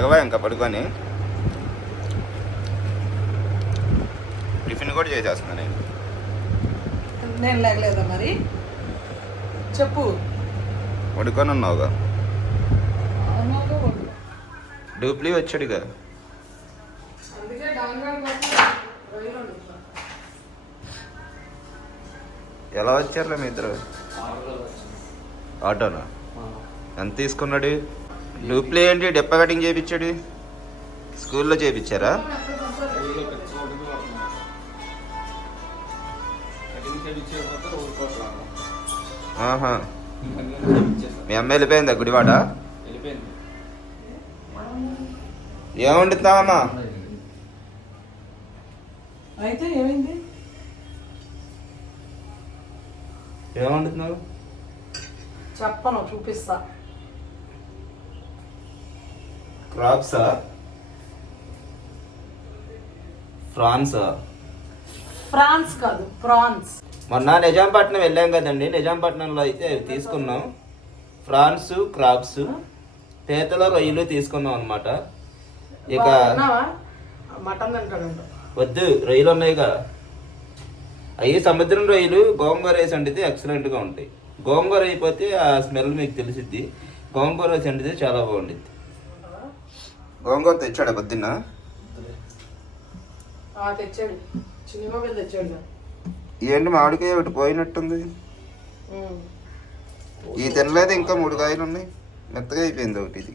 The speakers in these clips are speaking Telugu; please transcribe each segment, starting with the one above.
లెగవా ఇంకా పడుకొని? టిఫిన్ కూడా చేసేస్తున్నా నేను. నేను లేగలేదా మరి? చెప్పు. పడుకొని ఉన్నావుగా? డూప్లీ వచ్చాడుగా. ఎలా వచ్చారులే మీ ఇద్దరు? ఆటోనా? ఎంత తీసుకున్నాడు? డూప్లీ ఏంటి? డెప్ప కటింగ్ చేయించాడు స్కూల్లో చేయించారా ఆహా. మీ అమ్మ వెళ్ళిపోయిందా గుడివాడ? ఏం వండుతావమ్మా అయితే ఏమైంది? చెప్పను చూపిస్తా. క్రాప్సా ఫ్రాన్సా ఫ్రాన్స్ కాదు ప్రాన్స్. మొన్న నిజాంపట్నం వెళ్ళాం కదండి. నిజాంపట్నంలో అయితే అవి తీసుకున్నాం. ఫ్రాన్స్ క్రాప్స్ పీతల రొయ్యలు తీసుకున్నాం అనమాట ఇక? మటన్ తింటాడంట. వద్దు రొయ్యలు ఉన్నాయిగా అవి సముద్రం రొయ్యలు గోంగూర వేసి వండితే ఎక్సలెంట్గా ఉంటాయి. గోంగూర అయిపోతే ఆ స్మెల్ మీకు తెలిసిద్ది. గోంగూర వేసి వండితే చాలా బాగుండిద్ది. గోంగూర తెచ్చాడా పొద్దున్న ఆ, తెచ్చాడు. చిన్న మొబైల్ తెచ్చాడు. ఏంటి మామిడికాయ ఒకటి పోయినట్టుంది. ఈ తినలేదు ఇంకా మూడు కాయలు ఉన్నాయి. మెత్తగా అయిపోయింది ఒకటి ఇది.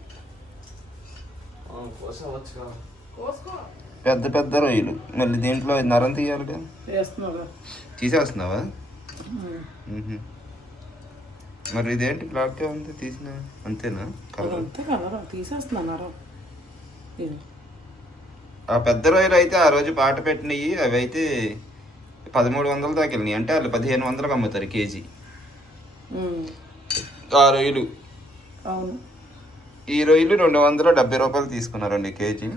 కోసుకో. పెద్ద పెద్ద రొయ్యలు. మళ్ళీ దీంట్లో నరం తీయాలిగా? వేస్తున్నావుగా తీసేస్తున్నావా. మరి ఇదేంటి బ్లాక్గా ఉంది? తీసిన అంతేనా? తీసేస్తున్నారా ఇది ఆ పెద్ద రొయ్యలు అయితే ఆ రోజు పాట పెట్టినవి అవి అయితే పదమూడు వందల దాకా వెళ్ళినాయి. అంటే వాళ్ళు పదిహేను వందలకు అమ్ముతారు కేజీ. ఆ రొయ్యలు అవును. ఈ రొయ్యలు రెండు వందల డెబ్బై రూపాయలు తీసుకున్నారండి కేజీ.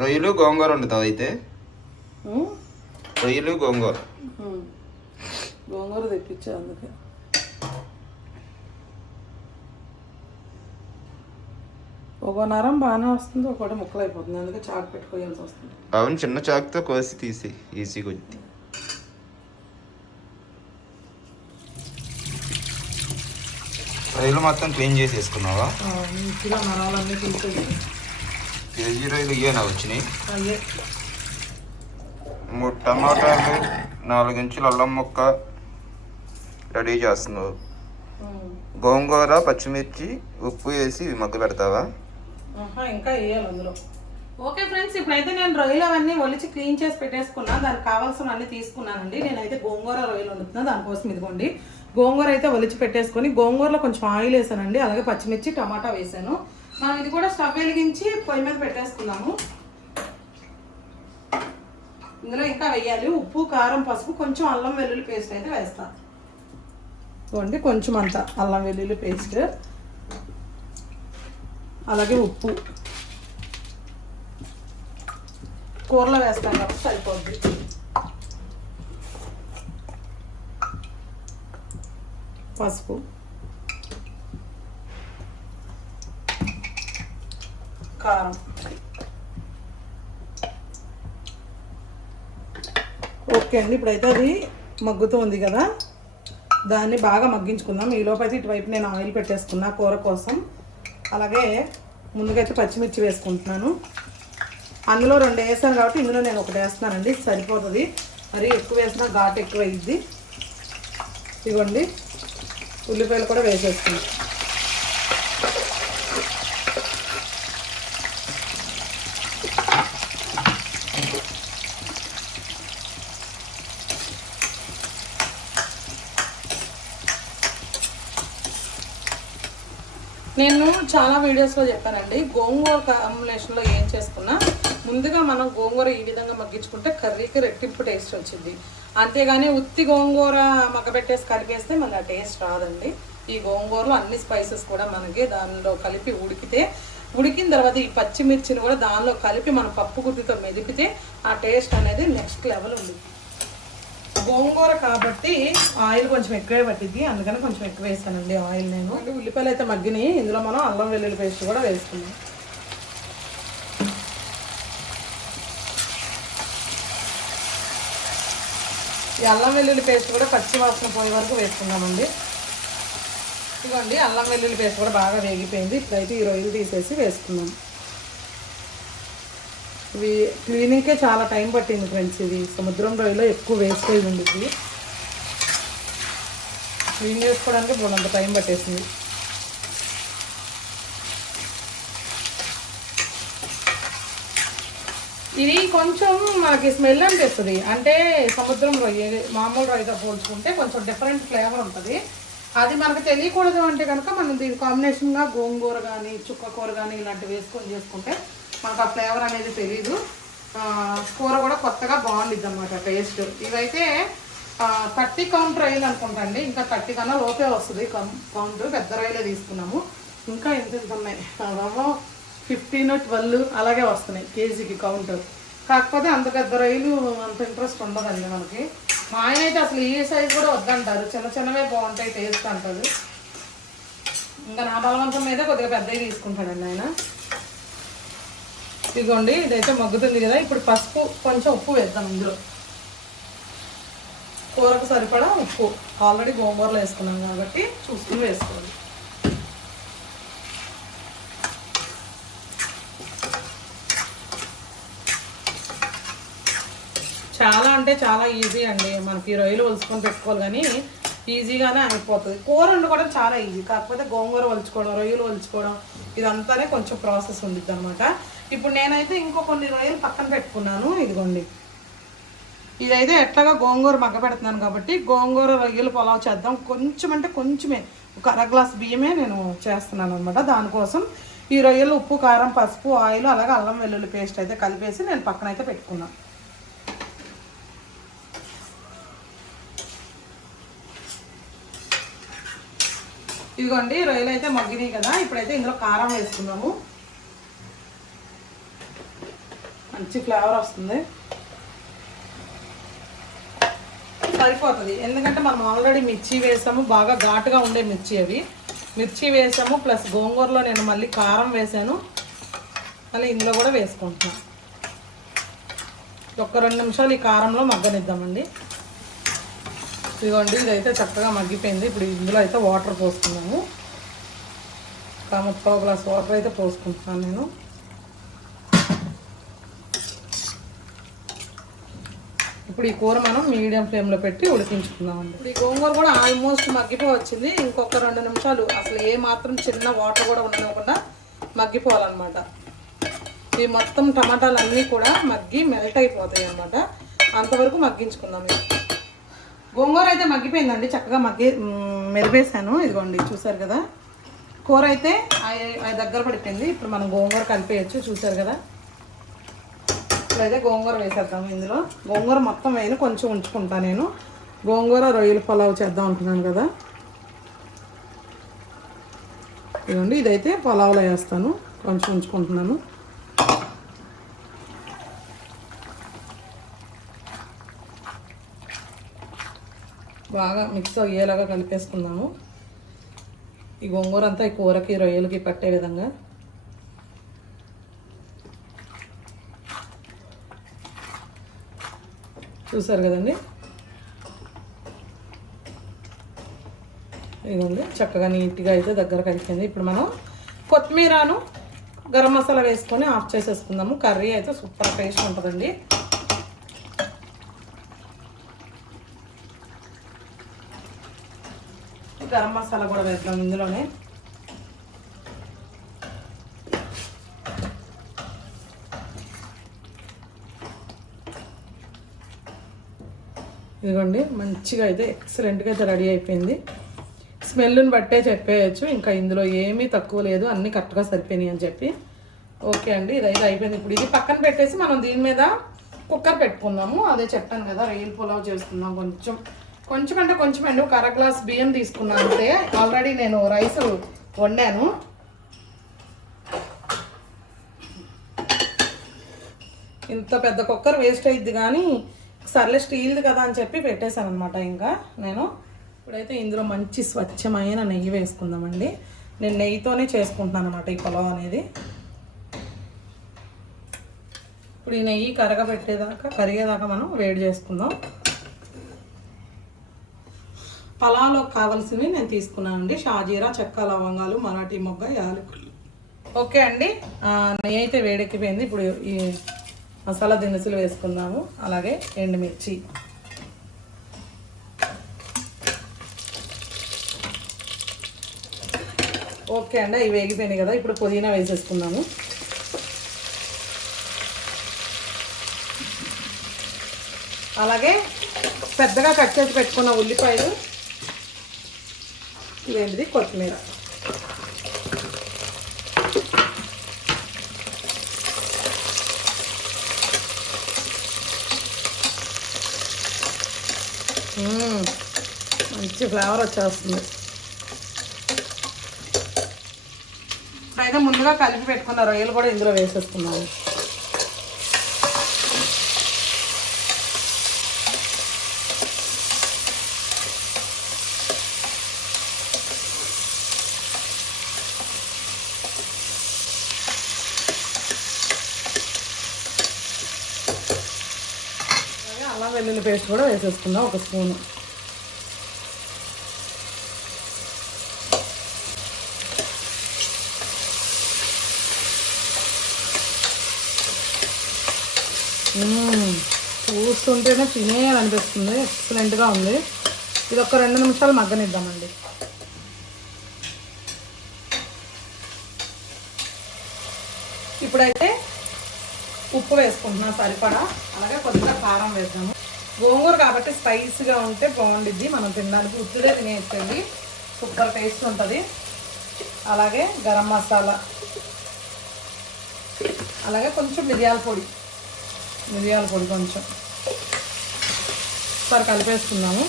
రొయ్యలు గోంగూర వండుతావు అయితే. రొయ్యలు గోంగూర. గోంగూర తెప్పించా అందుకే. ఒక నరం బాగానే వస్తుంది ఒకటి ముక్కలు అయిపోతుంది అందుకే చాకు పెట్టుకోవాల్సి వస్తుంది. అవును చిన్న చాకుతో కోసి తీసి ఈజీగా వచ్చి రొయ్యలు మొత్తం క్లీన్ చేసేసుకున్నావా? ఆ, ఇంటిలో నరాలన్నీ తీసేసి కేజీ రొయ్యలు ఇవేనా వచ్చినాయి? మూడు టమాటాలు నాలుగు ఇంచుల అల్లం ముక్క రెడీ చేస్తున్నావు. గోంగూర పచ్చిమిర్చి ఉప్పు వేసి మగ్గ పెడతావా? ఇంకా వేయాలి అందులో. ఓకే ఫ్రెండ్స్ ఇప్పుడైతే నేను రొయ్యలు అవన్నీ ఒలిచి క్లీన్ చేసి పెట్టేసుకున్నా. దానికి కావాల్సిన అన్ని తీసుకున్నానండి. నేనైతే గోంగూర రొయ్యలు వండుతున్నా. దానికోసం ఇదిగోండి. గోంగూర అయితే ఒలిచి పెట్టేసుకొని గోంగూరలో కొంచెం ఆయిల్ వేసానండి. అలాగే పచ్చిమిర్చి టమాటా వేసాను. మనం ఇది కూడా స్టవ్ వెలిగించి పొయ్యి మీద పెట్టేసుకున్నాము ఇందులో ఇంకా వెయ్యాలి ఉప్పు కారం పసుపు కొంచెం అల్లం వెల్లుల్లి పేస్ట్ అయితే వేస్తాను చూడండి కొంచెం అంత అల్లం వెల్లుల్లి పేస్ట్. అలాగే ఉప్పు. కూరలో వేస్తాం కాబట్టి సరిపోద్ది. పసుపు. కారం ఓకే అండి ఇప్పుడైతే అది మగ్గుతూ ఉంది కదా. దాన్ని బాగా మగ్గించుకుందాం. ఈ అయితే ఇటువైపు నేను ఆయిల్ పెట్టేసుకున్నా కూర కోసం. అలాగే ముందుకైతే పచ్చిమిర్చి వేసుకుంటున్నాను. అందులో రెండు వేసాను కాబట్టి ఇందులో నేను ఒకటి వేస్తున్నానండి సరిపోతుంది. మరి ఎక్కువ వేసినా ఘాటు ఎక్కువ అయ్యిద్ది ఇవ్వండి. ఉల్లిపాయలు కూడా వేసేస్తున్నాను నేను చాలా వీడియోస్లో చెప్పానండి గోంగూర కాంబినేషన్లో ఏం చేసుకున్నా ముందుగా మనం గోంగూర ఈ విధంగా మగ్గించుకుంటే కర్రీకి రెట్టింపు టేస్ట్ వచ్చింది. అంతేగాని ఉత్తి గోంగూర మగ్గబెట్టేసి కలిపేస్తే మనకి ఆ టేస్ట్ రాదండి. ఈ గోంగూరలో అన్ని స్పైసెస్ కూడా మనకి దానిలో కలిపి ఉడికితే ఉడికిన తర్వాత ఈ పచ్చిమిర్చిని కూడా దానిలో కలిపి మనం పప్పు గుత్తితో మెదిపితే ఆ టేస్ట్ అనేది నెక్స్ట్ లెవెల్ ఉంది. గోంగూర కాబట్టి ఆయిల్ కొంచెం ఎక్కువే పట్టింది అందుకని కొంచెం ఎక్కువ వేసానండి ఆయిల్ నేను. అంటే ఉల్లిపాయలు అయితే మగ్గినాయి. ఇందులో మనం అల్లం వెల్లుల్లి పేస్ట్ కూడా వేసుకున్నాం ఈ అల్లం వెల్లుల్లి పేస్ట్ కూడా పచ్చి వాసన పోయే వరకు వేసుకున్నామండి ఇదిగోండి అల్లం వెల్లుల్లి పేస్ట్ కూడా బాగా వేగిపోయింది. ఇప్పుడైతే ఈ రొయ్యలు తీసేసి వేసుకున్నాం ఇవి క్లీనింగ్కే చాలా టైం పట్టింది ఫ్రెండ్స్ ఇది. సముద్రం రొయ్యలో ఎక్కువ వేస్టేజ్ ఉంది క్లీన్ చేసుకోవడానికి బోనంత టైం పట్టేసింది. ఇది కొంచెం మనకి స్మెల్ అనిపిస్తుంది. అంటే సముద్రం రొయ్య మామూలు రొయ్యతో పోల్చుకుంటే కొంచెం డిఫరెంట్ ఫ్లేవర్ ఉంటుంది. అది మనకు తెలియకూడదు అంటే కనుక మనం దీని కాంబినేషన్గా గోంగూర కానీ చుక్కకూర కానీ ఇలాంటివి వేసుకొని చేసుకుంటే మనకు ఆ ఫ్లేవర్ అనేది తెలియదు కూర కూడా కొత్తగా బాగుండిద్ది అనమాట టేస్ట్. ఇవైతే థర్టీ కౌంట్ రైలు అనుకుంటండి ఇంకా థర్టీ కన్నా లోపే వస్తుంది. కౌంట్ పెద్ద రైలే తీసుకున్నాము. ఇంకా ఎంత ఎంత ఉన్నాయి. రవ్వ ఫిఫ్టీన్ ట్వెల్వ్ అలాగే వస్తున్నాయి కేజీకి కౌంట్. కాకపోతే అంత పెద్ద రైలు అంత ఇంట్రెస్ట్ ఉండదండి మనకి. మా ఆయన అయితే అసలు ఈ సైజ్ కూడా వద్దంటారు. చిన్న చిన్నవే బాగుంటాయి టేస్ట్ అంటారు. ఇంకా నా బలవంతం మీద కొద్దిగా పెద్దవి తీసుకుంటాడండి ఆయన. ఇదిగోండి ఇదైతే మగ్గుతుంది కదా. ఇప్పుడు పసుపు కొంచెం ఉప్పు వేద్దాం ఇందులో. కూరకు సరిపడా ఉప్పు. ఆల్రెడీ గోంగూరలో వేసుకున్నాం కాబట్టి చూసుకుని వేసుకోవాలి చాలా అంటే చాలా ఈజీ అండి. మనకి రొయ్యలు వలుచుకొని పెట్టుకోవాలి కానీ ఈజీగానే అయిపోతుంది. కూర వండుకోవడం చాలా ఈజీ కాకపోతే గోంగూర వలుచుకోవడం రొయ్యలు వలుచుకోవడం ఇదంతానే కొంచెం ప్రాసెస్ ఉండిద్ది అనమాట ఇప్పుడు నేనైతే ఇంకో కొన్ని రొయ్యలు పక్కన పెట్టుకున్నాను ఇదిగోండి. ఇదైతే ఎట్లాగా గోంగూర మగ్గ పెడుతున్నాను కాబట్టి గోంగూర రొయ్యలు పొలావ్ చేద్దాం. కొంచెం అంటే కొంచెమే ఒక అర గ్లాస్ బియ్యమే నేను చేస్తున్నాను అనమాట దానికోసం ఈ రొయ్యలు ఉప్పు కారం పసుపు ఆయిల్ అలాగే అల్లం వెల్లుల్లి పేస్ట్ అయితే కలిపేసి నేను పక్కన అయితే పెట్టుకున్నాను ఇదిగోండి రొయ్యలు అయితే మగ్గినాయి కదా ఇప్పుడైతే ఇందులో కారం వేసుకున్నాము. మంచి ఫ్లేవర్ వస్తుంది. సరిపోతుంది. ఎందుకంటే మనం ఆల్రెడీ మిర్చి వేసాము బాగా ఘాటుగా ఉండే మిర్చి అవి. మిర్చి వేసాము ప్లస్ గోంగూరలో నేను మళ్ళీ కారం వేసాను. మళ్ళీ ఇందులో కూడా వేసుకుంటున్నాను ఒక్క రెండు నిమిషాలు ఈ కారంలో మగ్గనిద్దామండి. ఇదిగోండి ఇదైతే చక్కగా మగ్గిపోయింది. ఇప్పుడు ఇందులో అయితే వాటర్ పోసుకున్నాము. ఒక ముప్పై గ్లాస్ వాటర్ అయితే పోసుకుంటున్నాను నేను. ఇప్పుడు ఈ కూర మనం మీడియం ఫ్లేమ్లో పెట్టి ఉడికించుకుందామండి. ఇప్పుడు ఈ గోంగూర కూడా ఆల్మోస్ట్ మగ్గిపోవచ్చింది ఇంకొక రెండు నిమిషాలు అసలు ఏ మాత్రం చిన్న వాటర్ కూడా ఉండకుండా మగ్గిపోవాలన్నమాట. ఈ మొత్తం టమాటాలు అన్నీ కూడా మగ్గి మెల్ట్ అయిపోతాయి అన్నమాట. అంతవరకు మగ్గించుకుందాం గోంగూర అయితే మగ్గిపోయిందండి. చక్కగా మగ్గి మెరిపేశాను ఇదిగోండి చూసారు కదా? కూర అయితే ఆ- దగ్గర పడిపోయింది. ఇప్పుడు మనం గోంగూర కలిపేయచ్చు. చూసారు కదా? అయితే గోంగూర వేసేద్దాం ఇందులో. గోంగూర మొత్తం వేయను కొంచెం ఉంచుకుంటాను నేను. గోంగూర రొయ్యల పులావ్ చేద్దాం అనుకున్నాను కదా. ఇదిగోండి ఇదైతే పులావ్లో వేస్తాను. కొంచెం ఉంచుకుంటున్నాను. బాగా మిక్స్ అయ్యేలాగా కలిపేసుకుందాము. ఈ గోంగూర అంతా ఈ కూరకి రొయ్యలకి పట్టే విధంగా. చూసారు కదండి? ఇదిగోండి చక్కగా నీట్గా అయితే దగ్గర కలిపింది ఇప్పుడు మనం కొత్తిమీరను గరం మసాలా వేసుకొని ఆఫ్ చేసేసుకుందాము. కర్రీ అయితే సూపర్ టేస్ట్ ఉంటుందండి. గరం మసాలా కూడా వేద్దాం ఇందులోనే. ఇదిగోండి మంచిగా అయితే ఎక్సలెంట్గా అయితే రెడీ అయిపోయింది. స్మెల్ని బట్టే చెప్పేయచ్చు ఇంకా ఇందులో ఏమీ తక్కువ లేదు అన్నీ కరెక్ట్గా సరిపోయినాయి అని చెప్పి. ఓకే అండి ఇదైతే అయిపోయింది. ఇప్పుడు ఇది పక్కన పెట్టేసి మనం దీని మీద కుక్కర్ పెట్టుకుందాము. అదే చెప్పాను కదా రొయ్యల పులావ్ చేసుకుందాం కొంచెం. కొంచెం అంటే కొంచెం అండి ఒక అర గ్లాస్ బియ్యం తీసుకున్నాను అంటే ఆల్రెడీ నేను రైస్ వండాను. ఇంత పెద్ద కుక్కర్ వేస్ట్ అయింది కానీ సర్లే స్టీల్ది కదా అని చెప్పి పెట్టేశాను అనమాట ఇంకా నేను. ఇప్పుడైతే ఇందులో మంచి స్వచ్ఛమైన నెయ్యి వేసుకుందామండి. నేను నెయ్యితోనే చేసుకుంటున్నాను అనమాట ఈ పొలం అనేది. ఇప్పుడు ఈ నెయ్యి కరగబెట్టేదాకా కరిగేదాకా మనం వేడి చేసుకుందాం. పలాలో కావాల్సినవి నేను తీసుకున్నానండి. షాజీరా చెక్క లవంగాలు మరాఠీ మొగ్గ యాలకులు. ఓకే అండి. నెయ్యి అయితే వేడెక్కిపోయింది. ఇప్పుడు ఈ మసాలా దినుసులు వేసుకున్నాము అలాగే ఎండుమిర్చి. ఓకే అండి ఇవి వేగిపోయినాయి కదా ఇప్పుడు పుదీనా వేసేసుకున్నాము అలాగే పెద్దగా కట్ చేసి పెట్టుకున్న ఉల్లిపాయలు ఇవేంటిది? కొత్తిమీర. మంచి ఫ్లేవర్ వచ్చేస్తుంది. అయితే ముందుగా కలిపి పెట్టుకున్న రొయ్యలు కూడా ఇందులో వేసేసుకున్నాము అలాగే అల్లం వెల్లుల్లి పేస్ట్ కూడా వేసేసుకుందాం ఒక స్పూన్. చూస్తుంటేనే తినేయాలనిపిస్తుంది ఎక్సలెంట్గా ఉంది. ఇది ఒక రెండు నిమిషాలు మగ్గనిద్దామండి. ఇప్పుడైతే ఉప్పు వేసుకుంటున్నా సరిపడా. అలాగే కొద్దిగా కారం వేసాము గోంగూర కాబట్టి స్పైసీగా ఉంటే బాగుండిద్ది. మనం తినడానికి ఉత్తుడే తినేస్తుంది సూపర్ టేస్ట్ ఉంటుంది. అలాగే గరం మసాలా. అలాగే కొంచెం మిరియాల పొడి. మిరియాల పొడి కొంచెం. ఒకసారి కలిపేసుకుందాము.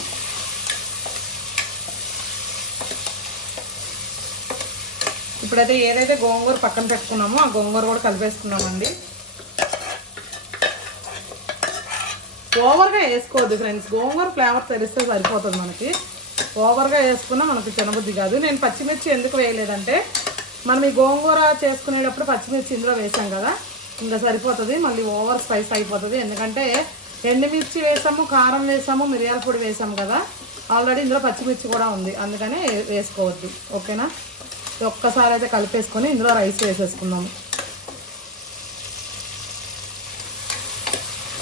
ఇప్పుడైతే ఏదైతే గోంగూర పక్కన పెట్టుకున్నామో ఆ గోంగూర కూడా కలిపేసుకున్నామండి. ఓవర్గా వేసుకోవద్దు ఫ్రెండ్స్ గోంగూర ఫ్లేవర్ తెలిస్తే సరిపోతుంది మనకి. ఓవర్గా వేసుకున్నా మనకి తినబుద్ధి కాదు. నేను పచ్చిమిర్చి ఎందుకు వేయలేదంటే మనం ఈ గోంగూర చేసుకునేటప్పుడు పచ్చిమిర్చి ఇందులో వేసాం కదా ఇంకా సరిపోతుంది. మళ్ళీ ఓవర్ స్పైస్ అయిపోతుంది. ఎందుకంటే ఎండుమిర్చి వేసాము కారం వేసాము మిరియాల పొడి వేసాము కదా. ఆల్రెడీ ఇందులో పచ్చిమిర్చి కూడా ఉంది. అందుకనే వేసుకోవద్దు. ఓకేనా? ఒక్కసారి అయితే కలిపేసుకొని ఇందులో రైస్ వేసేసుకున్నాము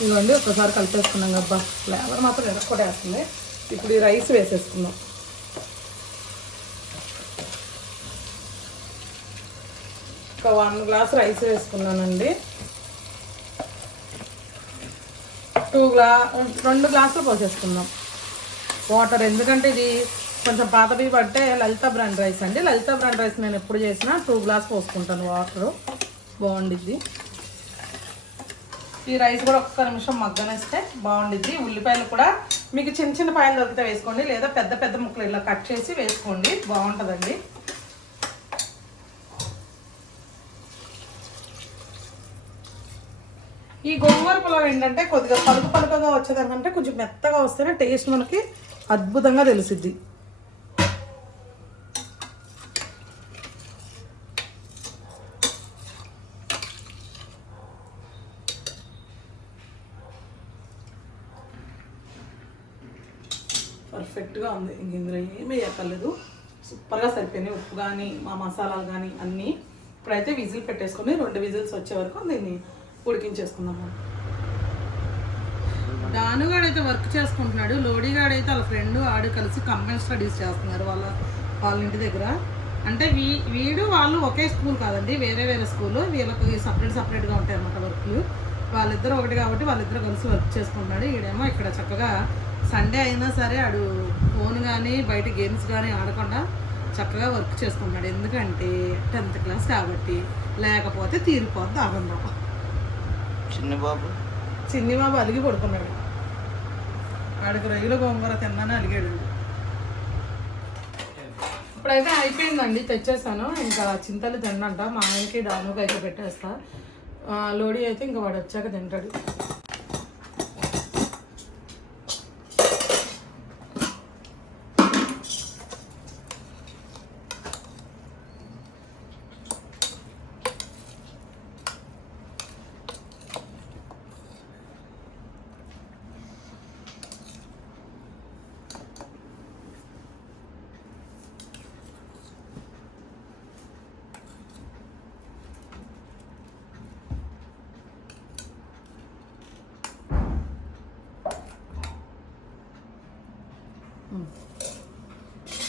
ఇదిగోండి ఒకసారి కలిపేసుకున్నాం అబ్బా ఫ్లేవర్ మాత్రం ఎరక్కొట్టేస్తుంది. ఇప్పుడు ఈ రైస్ వేసేసుకుందాం. ఒక వన్ గ్లాస్ రైస్ వేసుకున్నానండి. టూ గ్లా రెండు గ్లాసులు పోసేసుకుందాం. వాటర్ ఎందుకంటే ఇది కొంచెం పాతవి పట్టే లలిత బ్రాండ్ రైస్ అండి. లలిత బ్రాండ్ రైస్ నేను ఎప్పుడు చేసినా టూ గ్లాస్ పోసుకుంటాను వాటర్. బాగుండిద్ది. ఈ రైస్ కూడా ఒక్క నిమిషం మగ్గనిస్తే బాగుండిద్ది. ఉల్లిపాయలు కూడా మీకు చిన్న చిన్న పాయలు దొరికితే వేసుకోండి లేదా పెద్ద పెద్ద ముక్కలు ఇలా కట్ చేసి వేసుకోండి బాగుంటుందండి. ఈ గోంగూర పులావ్ ఏంటంటే కొద్దిగా పలుకు పలుకగా వచ్చేదానికంటే కొంచెం మెత్తగా వస్తేనే టేస్ట్ మనకి అద్భుతంగా తెలిసిద్ది పర్ఫెక్ట్గా ఉంది ఇంక ఇందులో ఏమీ సూపర్గా సరిపోయినాయి. ఉప్పు కానీ మా మసాలాలు కానీ అన్నీ. ఇప్పుడైతే విజిల్ పెట్టేసుకొని రెండు విజిల్స్ వచ్చే వరకు దీన్ని ఉడికించేసుకుందాము. దానుగాడైతే వర్క్ చేసుకుంటున్నాడు. లోడీగాడైతే వాళ్ళ ఫ్రెండ్ ఆడు కలిసి కంపెనీ స్టడీస్ చేస్తున్నారు వాళ్ళ వాళ్ళ ఇంటి దగ్గర. అంటే వీ వీడు వాళ్ళు ఒకే స్కూల్ కాదండి. వేరే వేరే స్కూల్. వీళ్ళకి సపరేట్ సపరేట్గా ఉంటాయి అన్నమాట వర్క్లు. వాళ్ళిద్దరు ఒకటి కాబట్టి వాళ్ళిద్దరు కలిసి వర్క్ చేసుకుంటున్నాడు. ఈడేమో ఇక్కడ చక్కగా సండే అయినా సరే ఆడు ఫోన్ కానీ బయట గేమ్స్ కానీ ఆడకుండా చక్కగా వర్క్ చేసుకుంటున్నాడు. ఎందుకంటే టెన్త్ క్లాస్ కాబట్టి లేకపోతే తీరిపోద్ది ఆనందం. చిన్న బాబు? చిన్ని బాబు అలిగి పడుకున్నాడు. ఆడికి రొయ్యల గోంగూర తిన్నాను అలిగాడు. ఇప్పుడైతే అయిపోయిందండి తెచ్చేసాను. ఇంకా చింతలు తిన్నంట. మా ఆయనకి డానుకి అయితే పెట్టేస్తా లోడీ అయితే ఇంకా వాడు వచ్చాక తింటాడు.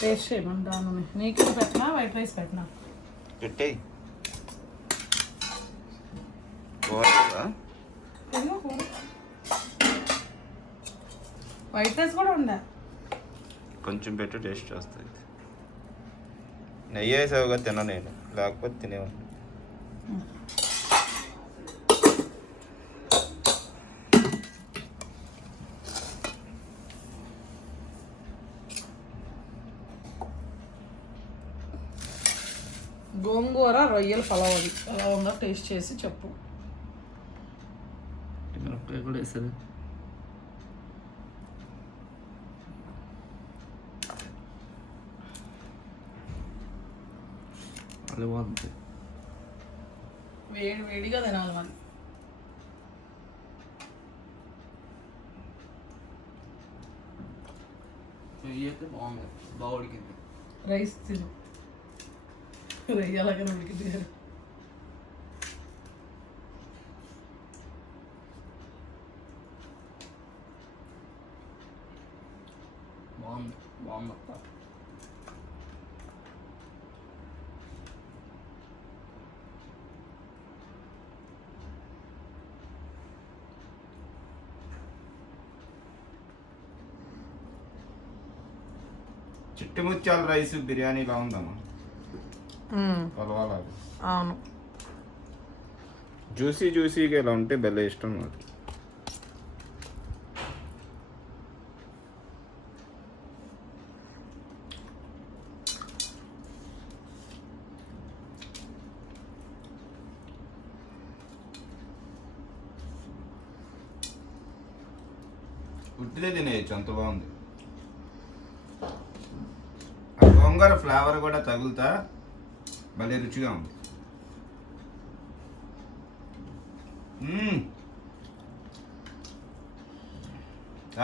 టేస్ట్ చేయమంటాను నీకు ఇది పెట్టినా? వైట్ రైస్ పెట్టినా? పెట్టేయి. వైట్ రైస్ కూడా ఉందా? కొంచెం పెట్టు టేస్ట్ వస్తుంది నెయ్యి వేసావుగా తిన నేను. లేకపోతే తినేవాడిని గోంగూర రొయ్యల పలావ్ అది ఎలా ఉందో టేస్ట్ చేసి చెప్పు. మిరపకాయ కూడా వేసారు అది బాగుంది వేడి వేడిగా తినాలి అయితే బాగుంది. బాగా ఉడికింది. రైస్ తిను. రొయ్యలాగా ఉడికింది బాగుంది బాగుంది అక్క చిట్టి ముత్యాల రైస్ బిర్యానీలా ఉందమ్మా కలవాలా అవును. జ్యూసీ జ్యూసీగా ఇలా ఉంటే భలే ఇష్టం నాకు. ఉట్టిదే తినేయచ్చు అంత బాగుంది. ఆ గోంగూర ఫ్లేవర్ కూడా తగులుతా. భలే రుచిగా ఉంది.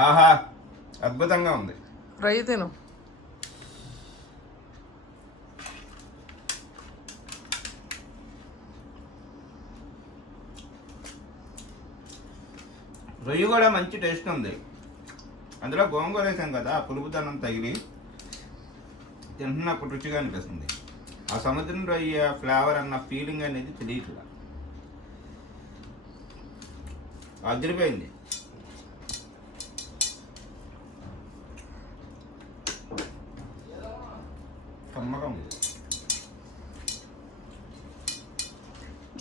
ఆహా అద్భుతంగా ఉంది ఫ్రై తిను రొయ్య కూడా మంచి టేస్ట్ ఉంది. అందులో గోంగూర వేసాం కదా పులుపుతనం తగిలి తింటున్నప్పుడు రుచిగా అనిపిస్తుంది. ఆ సముద్రం రొయ్య ఫ్లేవర్ అన్న ఫీలింగ్ అనేది తెలియట్లా అదిరిపోయింది. కమ్మగా ఉంది.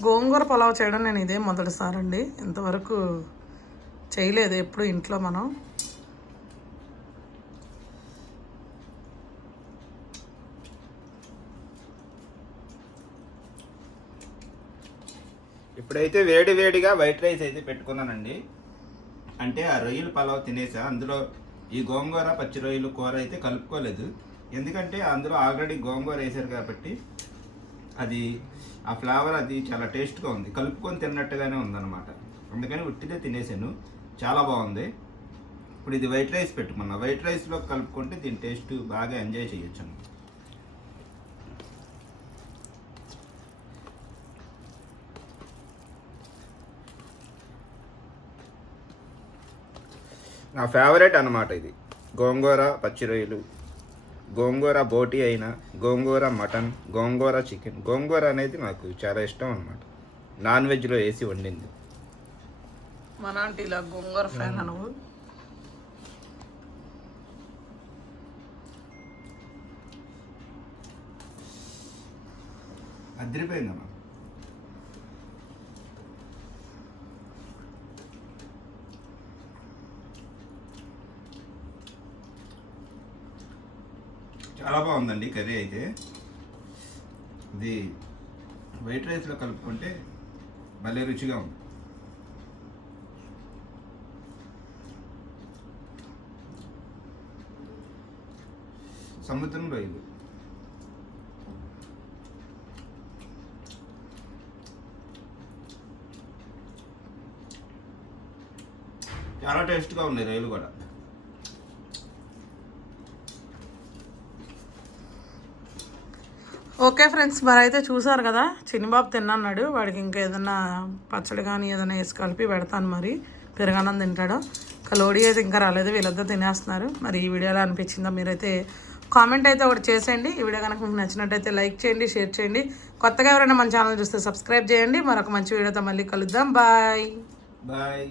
గోంగూర పలావ్ చేయడం నేను ఇదే మొదటిసారి అండి ఇంతవరకు చేయలేదు ఎప్పుడు ఇంట్లో మనం. ఇప్పుడైతే వేడి వేడిగా వైట్ రైస్ అయితే పెట్టుకున్నానండి. అంటే ఆ రొయ్యలు పలావ్ తినేసా అందులో ఈ గోంగూర పచ్చి రొయ్యలు కూర అయితే కలుపుకోలేదు. ఎందుకంటే అందులో ఆల్రెడీ గోంగూర వేసారు కాబట్టి అది ఆ ఫ్లేవర్ అది చాలా టేస్ట్గా ఉంది. కలుపుకొని తిన్నట్టుగానే ఉందన్నమాట. అందుకని ఉట్టిదే తినేసాను. చాలా బాగుంది. ఇప్పుడు ఇది వైట్ రైస్ పెట్టుకున్నా. వైట్ రైస్లో కలుపుకుంటే దీని టేస్ట్ బాగా ఎంజాయ్ చేయొచ్చు నా ఫేవరెట్ అన్నమాట ఇది. గోంగూర పచ్చి రొయ్యలు గోంగూర బోటి అయినా గోంగూర మటన్ గోంగూర చికెన్. గోంగూర అనేది నాకు చాలా ఇష్టం అన్నమాట. నాన్ వెజ్లో వేసి వండింది. గోంగూర ఫ్యాన్ అదిరిపోయిందమ్మా. చాలా బాగుందండి కర్రీ అయితే. ఇది వైట్ రైస్లో కలుపుకుంటే భలే రుచిగా ఉంది. సముద్రం రొయ్యలు చాలా టేస్ట్గా ఉన్నాయి రొయ్యలు కూడా. ఓకే ఫ్రెండ్స్ మరి అయితే చూసారు కదా? చిన్నబాబు తిన్నాడు వాడికి ఇంకా ఏదన్నా పచ్చడి కానీ ఏదైనా వేసి కలిపి పెడతాను మరి. పెరగానం తింటాడు. కలోడి అయితే ఇంకా రాలేదు. వీళ్ళంతా తినేస్తున్నారు. మరి ఈ వీడియోలో అనిపించిందా మీరైతే కామెంట్ అయితే ఒకటి చేసేయండి. ఈ వీడియో కనుక మీకు నచ్చినట్టయితే లైక్ చేయండి షేర్ చేయండి. కొత్తగా ఎవరైనా మన ఛానల్ చూస్తే సబ్స్క్రైబ్ చేయండి. మరొక మంచి వీడియోతో మళ్ళీ కలుద్దాం. బాయ్. బాయ్.